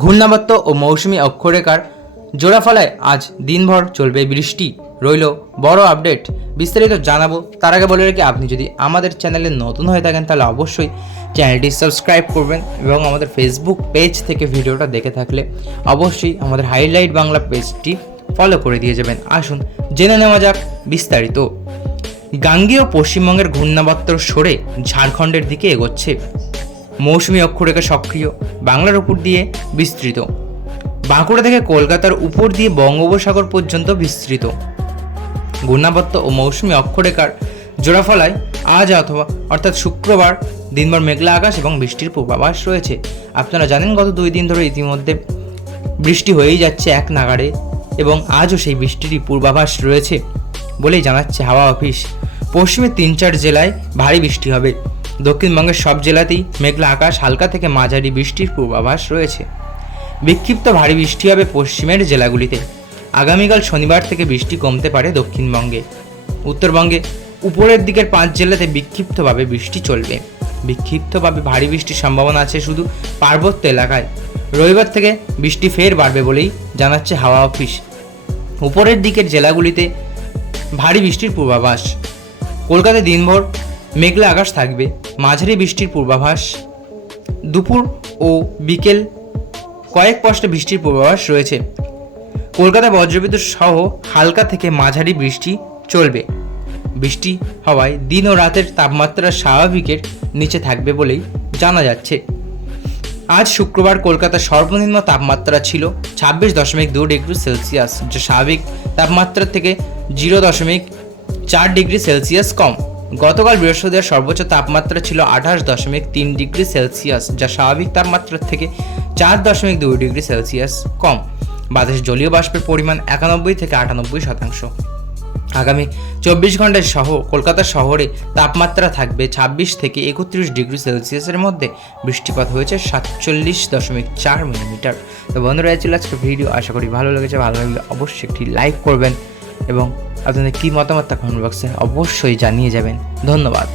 ঘূর্ণাবর্ত ও মৌসুমি অক্ষরেখার জোড়াফলায় আজ দিনভর চলবে বৃষ্টি। রইল বড় আপডেট, বিস্তারিত জানাবো। তার আগে বলে রাখি, আপনি যদি আমাদের চ্যানেলে নতুন হয়ে থাকেন তাহলে অবশ্যই চ্যানেলটি সাবস্ক্রাইব করবেন এবং আমাদের ফেসবুক পেজ থেকে ভিডিওটা দেখে থাকলে অবশ্যই আমাদের হাইলাইট বাংলা পেজটি ফলো করে দিয়ে যাবেন। আসুন জেনে নেওয়া যাক বিস্তারিত। গাঙ্গেয় পশ্চিমবঙ্গের ঘূর্ণাবর্ত সরে ঝাড়খণ্ডের দিকে এগোচ্ছে। মৌসুমি অক্ষরেখা সক্রিয়, বাংলার উপর দিয়ে বিস্তৃত। বাঁকুড়া থেকে কলকাতার উপর দিয়ে বঙ্গোপসাগর পর্যন্ত বিস্তৃত। ঘূর্ণাবর্ত ও মৌসুমি অক্ষরেখার জোড়াফলায় আজ অর্থাৎ শুক্রবার দিনভর মেঘলা আকাশ এবং বৃষ্টির পূর্বাভাস রয়েছে। আপনারা জানেন গত 2 দিন ধরে ইতিমধ্যে বৃষ্টি হয়েই যাচ্ছে এক নাগাড়ে, এবং আজও সেই বৃষ্টিরই পূর্বাভাস রয়েছে বলেই জানাচ্ছে হাওয়া অফিস। পশ্চিমের 3-4 জেলায় ভারী বৃষ্টি হবে। দক্ষিণবঙ্গের সব জেলাতেই মেঘলা আকাশ, হালকা থেকে মাঝারি বৃষ্টির পূর্বাভাস রয়েছে। বিক্ষিপ্ত ভারী বৃষ্টি হবে পশ্চিমের জেলাগুলিতে। আগামীকাল শনিবার থেকে বৃষ্টি কমতে পারে দক্ষিণবঙ্গে। উত্তরবঙ্গে উপরের দিকের 5 জেলাতে বিক্ষিপ্তভাবে বৃষ্টি চলবে। বিক্ষিপ্তভাবে ভারী বৃষ্টির সম্ভাবনা আছে শুধু পার্বত্য এলাকায়। রবিবার থেকে বৃষ্টি ফের বাড়বে বলেই জানাচ্ছে হাওয়া অফিস। উপরের দিকের জেলাগুলিতে ভারী বৃষ্টির পূর্বাভাস। কলকাতায় দিনভর মেঘলা আকাশ থাকবে, মাঝারি বৃষ্টির পূর্বাভাস। দুপুর ও বিকেল কয়েক পশলা বৃষ্টির পূর্বাভাস রয়েছে। কলকাতায় বজ্রবিদ্যুৎ সহ হালকা থেকে মাঝারি বৃষ্টি চলবে। বৃষ্টি হওয়ায় দিন ও রাতের তাপমাত্রা স্বাভাবিকের নিচে থাকবে বলেই জানা যাচ্ছে। আজ শুক্রবার কলকাতার সর্বনিম্ন তাপমাত্রা ছিল 26.2 ডিগ্রি সেলসিয়াস, যা স্বাভাবিক তাপমাত্রা থেকে 0.4 ডিগ্রি সেলসিয়াস কম। গতকাল বৃহস্পতিবার সর্বোচ্চ তাপমাত্রা ছিল 28.3 ডিগ্রি সেলসিয়াস, যা স্বাভাবিক তাপমাত্রা থেকে 4.2 ডিগ্রি সেলসিয়াস কম। বাতাসে জলীয় বাষ্পের পরিমাণ 91 থেকে 98%। আগামী 24 ঘন্টায় কলকাতা শহরে তাপমাত্রা থাকবে 26 থেকে 31 ডিগ্রি সেলসিয়াসের মধ্যে। বৃষ্টিপাত হয়েছে 47.4 মিলিমিটার। তো বন্ধুরা, এই ছিল আজকের ভিডিও। আশা করি ভালো লেগেছে। ভালো লাগলে অবশ্যই একটি লাইক করবেন এবং আপনাদের কী মতামত তা কমেন্ট বক্সে অবশ্যই জানিয়ে যাবেন। ধন্যবাদ।